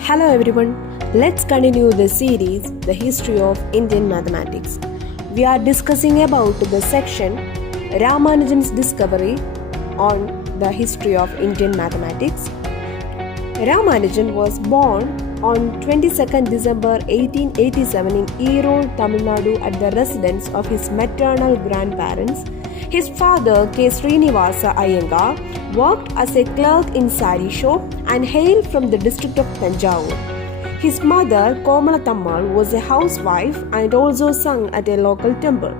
Hello everyone, let's continue the series, The History of Indian Mathematics. We are discussing about the section Ramanujan's Discovery on the History of Indian Mathematics. Ramanujan was born on 22nd December 1887 in Erode, Tamil Nadu at the residence of his maternal grandparents. His father, K. Srinivasa Iyengar, worked as a clerk in sari shop and hailed from the district of Tanjavur. His mother, Komalatammal, was a housewife and also sung at a local temple.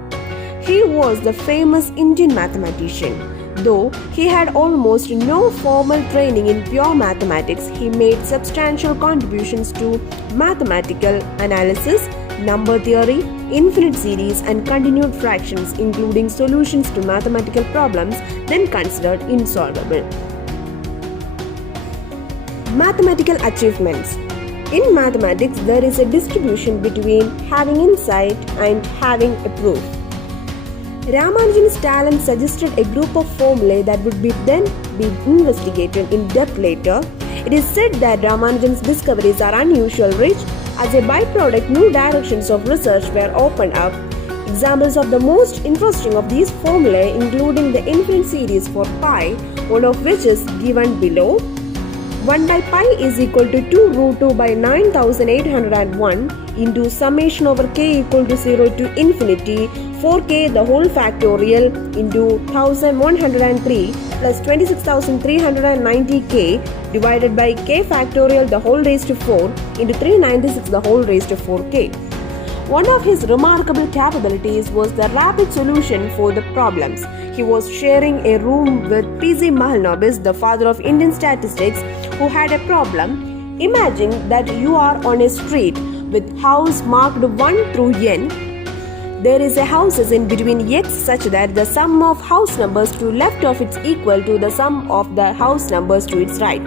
He was the famous Indian mathematician. Though he had almost no formal training in pure mathematics, he made substantial contributions to mathematical analysis, number theory, infinite series and continued fractions, including solutions to mathematical problems then considered insolvable. Mathematical achievements. In mathematics, there is a distribution between having insight and having a proof. Ramanujan's talent suggested a group of formulae that would then be investigated in depth later. It is said that Ramanujan's discoveries are unusually rich. As a byproduct, new directions of research were opened up. Examples of the most interesting of these formulae including the infinite series for pi, one of which is given below. 1 by pi is equal to 2 root 2 by 9801 into summation over k equal to 0 to infinity 4k the whole factorial into 1103 plus 26390k divided by k factorial the whole raised to 4 into 396 the whole raised to 4k. One of his remarkable capabilities was the rapid solution for the problems. He was sharing a room with P.C. Mahalanobis, the father of Indian statistics, who had a problem. Imagine that you are on a street with house marked 1 through n. There is a houses in between x such that the sum of house numbers to left of it is equal to the sum of the house numbers to its right.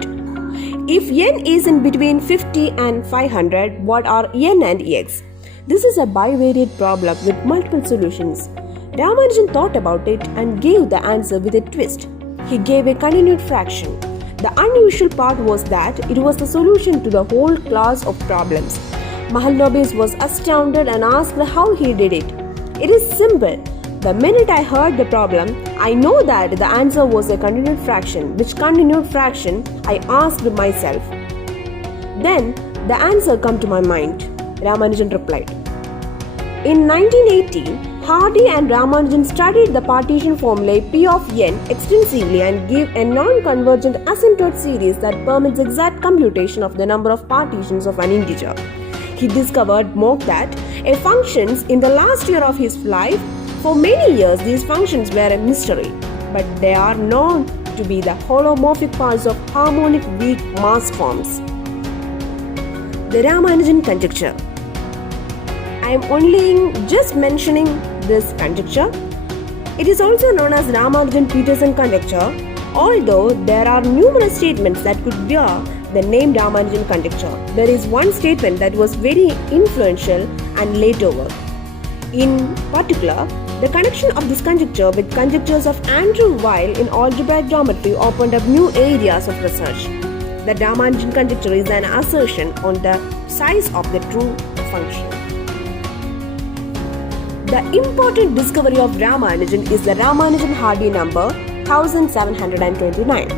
If n is in between 50 and 500, what are n and x? This is a bivariate problem with multiple solutions. Ramanujan thought about it and gave the answer with a twist. He gave a continued fraction. The unusual part was that it was the solution to the whole class of problems. Mahalanobis was astounded and asked how he did it. It is simple. The minute I heard the problem, I know that the answer was a continued fraction. Which continued fraction? I asked myself. Then the answer came to my mind. Ramanujan replied. In 1918, Hardy and Ramanujan studied the partition formulae P of n extensively and gave a non-convergent asymptote series that permits exact computation of the number of partitions of an integer. He discovered that a functions in the last year of his life. For many years, these functions were a mystery, but they are known to be the holomorphic parts of harmonic weak mass forms. The Ramanujan conjecture. I am only just mentioning this conjecture. It is also known as Ramanujan-Peterson conjecture, although there are numerous statements that could bear the name Ramanujan conjecture. There is one statement that was very influential and later work. In particular, the connection of this conjecture with conjectures of Andrew Weil in algebraic geometry opened up new areas of research. The Ramanujan conjecture is an assertion on the size of the true function. The important discovery of Ramanujan is the Ramanujan-Hardy number 1729.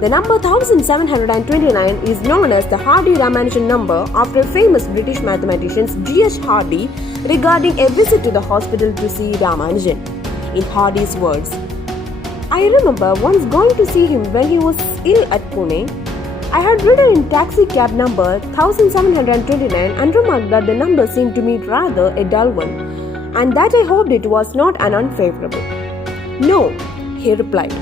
The number 1729 is known as the Hardy-Ramanujan number after famous British mathematician G.H. Hardy regarding a visit to the hospital to see Ramanujan. In Hardy's words, I remember once going to see him when he was ill at Pune. I had ridden in taxi cab number 1729 and remarked that the number seemed to me rather a dull one, and that I hoped it was not an unfavorable. No, he replied.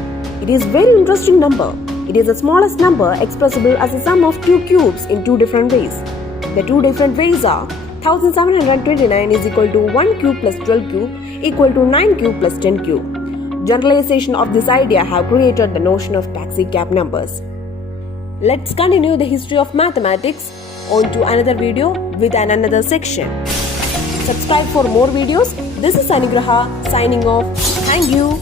It is very interesting number. It is the smallest number expressible as a sum of two cubes in two different ways. The two different ways are 1729 is equal to 1 cube plus 12 cube equal to 9 cube plus 10 cube. Generalization of this idea have created the notion of taxi cab numbers. Let's continue the history of mathematics on to another video with another section. Subscribe for more videos. This is Anigraha signing off. Thank you.